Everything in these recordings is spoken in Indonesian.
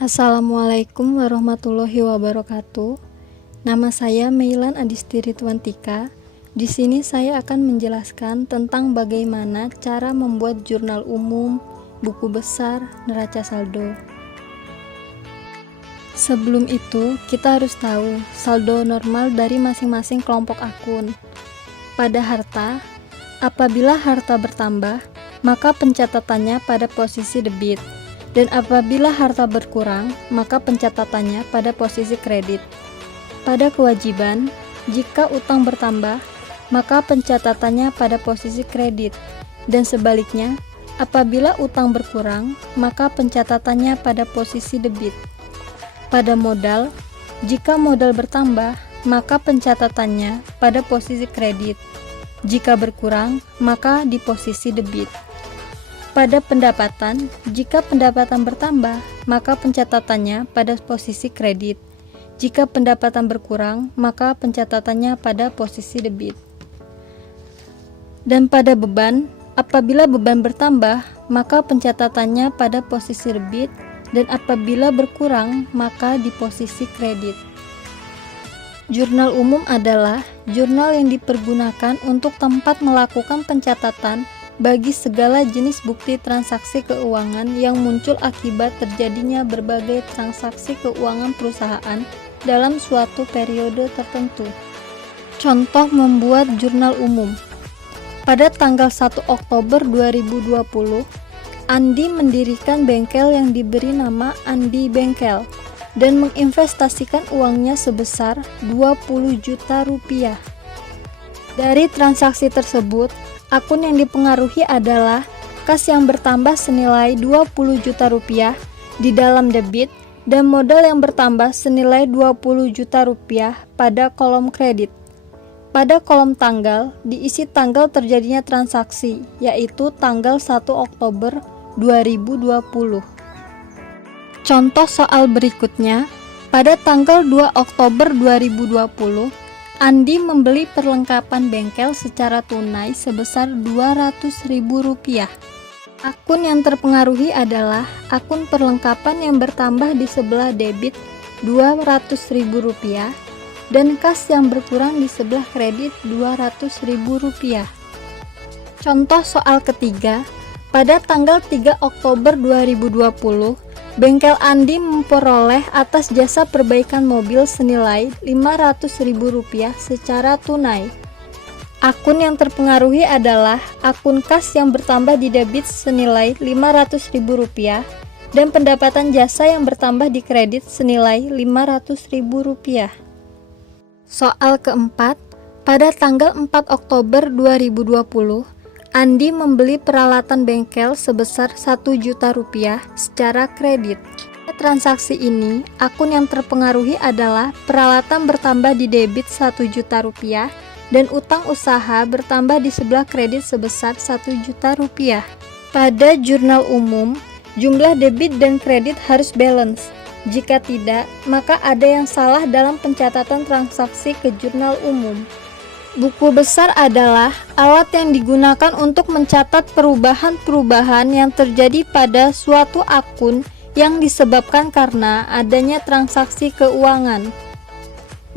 Assalamualaikum warahmatullahi wabarakatuh. Nama saya Meilan Adisti Ridwantika. Di sini saya akan menjelaskan tentang bagaimana cara membuat jurnal umum, buku besar, neraca saldo. Sebelum itu, kita harus tahu saldo normal dari masing-masing kelompok akun. Pada harta, apabila harta bertambah, maka pencatatannya pada posisi debit. Dan apabila harta berkurang, maka pencatatannya pada posisi kredit. Pada kewajiban, jika utang bertambah, maka pencatatannya pada posisi kredit. Dan sebaliknya, apabila utang berkurang, maka pencatatannya pada posisi debit. Pada modal, jika modal bertambah, maka pencatatannya pada posisi kredit. Jika berkurang, maka di posisi debit. Pada pendapatan, jika pendapatan bertambah, maka pencatatannya pada posisi kredit. Jika pendapatan berkurang, maka pencatatannya pada posisi debit. Dan pada beban, apabila beban bertambah, maka pencatatannya pada posisi debit, dan apabila berkurang, maka di posisi kredit. Jurnal umum adalah jurnal yang dipergunakan untuk tempat melakukan pencatatan bagi segala jenis bukti transaksi keuangan yang muncul akibat terjadinya berbagai transaksi keuangan perusahaan dalam suatu periode tertentu. Contoh membuat jurnal umum. Pada tanggal 1 Oktober 2020, Andi mendirikan bengkel yang diberi nama Andi Bengkel dan menginvestasikan uangnya sebesar 20 juta rupiah. Dari transaksi tersebut, akun yang dipengaruhi adalah kas yang bertambah senilai 20 juta rupiah di dalam debit dan modal yang bertambah senilai 20 juta rupiah pada kolom kredit. Pada kolom tanggal, diisi tanggal terjadinya transaksi, yaitu tanggal 1 Oktober 2020. Contoh soal berikutnya, pada tanggal 2 Oktober 2020, Andi membeli perlengkapan bengkel secara tunai sebesar Rp200.000. Akun yang terpengaruhi adalah akun perlengkapan yang bertambah di sebelah debit Rp200.000 dan kas yang berkurang di sebelah kredit Rp200.000. Contoh soal ketiga, pada tanggal 3 Oktober 2020, bengkel Andi memperoleh atas jasa perbaikan mobil senilai Rp500.000 secara tunai. Akun yang terpengaruhi adalah akun kas yang bertambah di debit senilai Rp500.000 dan pendapatan jasa yang bertambah di kredit senilai Rp500.000. Soal keempat, pada tanggal 4 Oktober 2020, Andi membeli peralatan bengkel sebesar Rp1 juta secara kredit. Transaksi ini, akun yang terpengaruhi adalah peralatan bertambah di debit Rp1 juta dan utang usaha bertambah di sebelah kredit sebesar Rp1 juta. Pada jurnal umum, jumlah debit dan kredit harus balance. Jika tidak, maka ada yang salah dalam pencatatan transaksi ke jurnal umum. Buku besar adalah alat yang digunakan untuk mencatat perubahan-perubahan yang terjadi pada suatu akun yang disebabkan karena adanya transaksi keuangan.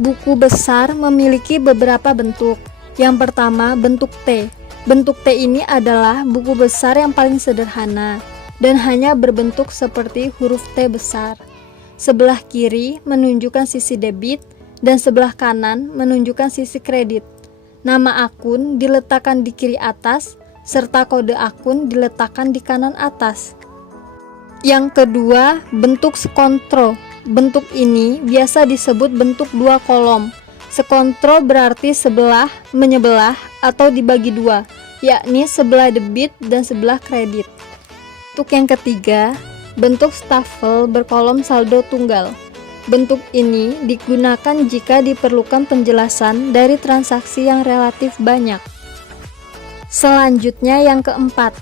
Buku besar memiliki beberapa bentuk. Yang pertama, bentuk T. Bentuk T ini adalah buku besar yang paling sederhana dan hanya berbentuk seperti huruf T besar. Sebelah kiri menunjukkan sisi debit dan sebelah kanan menunjukkan sisi kredit. Nama akun diletakkan di kiri atas, serta kode akun diletakkan di kanan atas. Yang kedua, bentuk sekontro. Bentuk ini biasa disebut bentuk dua kolom. Sekontro berarti sebelah, menyebelah, atau dibagi dua, yakni sebelah debit dan sebelah kredit. Bentuk yang ketiga, bentuk stafel berkolom saldo tunggal. Bentuk ini digunakan jika diperlukan penjelasan dari transaksi yang relatif banyak. Selanjutnya yang keempat,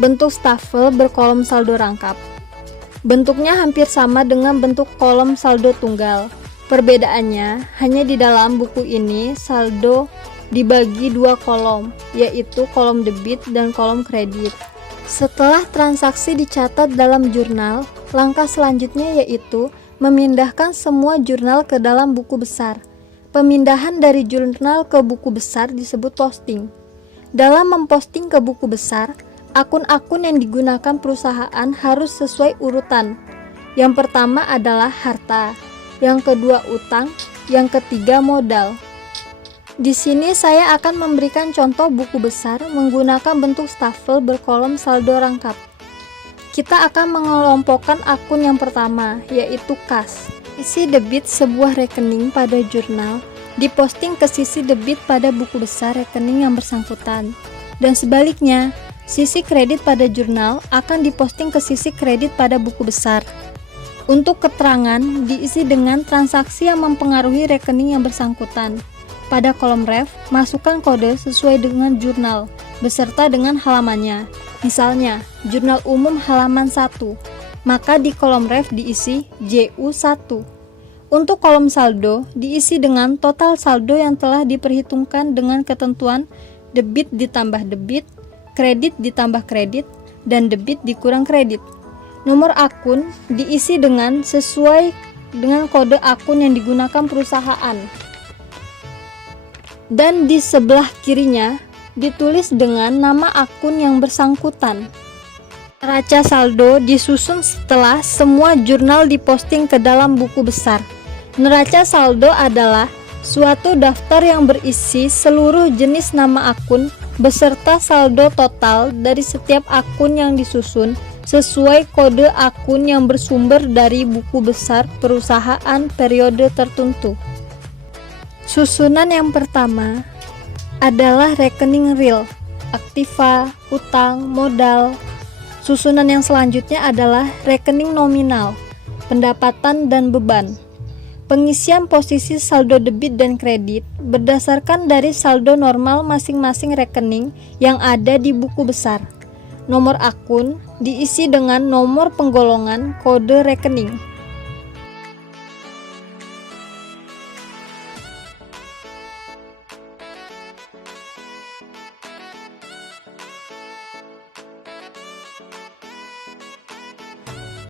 bentuk stafel berkolom saldo rangkap. Bentuknya hampir sama dengan bentuk kolom saldo tunggal. Perbedaannya hanya di dalam buku ini saldo dibagi dua kolom, yaitu kolom debit dan kolom kredit. Setelah transaksi dicatat dalam jurnal, langkah selanjutnya yaitu memindahkan semua jurnal ke dalam buku besar. Pemindahan dari jurnal ke buku besar disebut posting. Dalam memposting ke buku besar, akun-akun yang digunakan perusahaan harus sesuai urutan. Yang pertama adalah harta, yang kedua utang, yang ketiga modal. Di sini saya akan memberikan contoh buku besar menggunakan bentuk stafel berkolom saldo rangkap. Kita akan mengelompokkan akun yang pertama, yaitu kas. Sisi debit sebuah rekening pada jurnal diposting ke sisi debit pada buku besar rekening yang bersangkutan. Dan sebaliknya, sisi kredit pada jurnal akan diposting ke sisi kredit pada buku besar. Untuk keterangan, diisi dengan transaksi yang mempengaruhi rekening yang bersangkutan. Pada kolom ref, masukkan kode sesuai dengan jurnal, beserta dengan halamannya. Misalnya, jurnal umum halaman 1, maka di kolom ref diisi JU1. Untuk kolom saldo, diisi dengan total saldo yang telah diperhitungkan dengan ketentuan debit ditambah debit, kredit ditambah kredit, dan debit dikurang kredit. Nomor akun diisi dengan sesuai dengan kode akun yang digunakan perusahaan. Dan di sebelah kirinya ditulis dengan nama akun yang bersangkutan. Neraca saldo disusun setelah semua jurnal diposting ke dalam buku besar. Neraca saldo adalah suatu daftar yang berisi seluruh jenis nama akun beserta saldo total dari setiap akun yang disusun sesuai kode akun yang bersumber dari buku besar perusahaan periode tertentu. Susunan yang pertama adalah rekening real, aktiva, utang, modal. Susunan yang selanjutnya adalah rekening nominal, pendapatan dan beban. Pengisian posisi saldo debit dan kredit berdasarkan dari saldo normal masing-masing rekening yang ada di buku besar. Nomor akun diisi dengan nomor penggolongan kode rekening.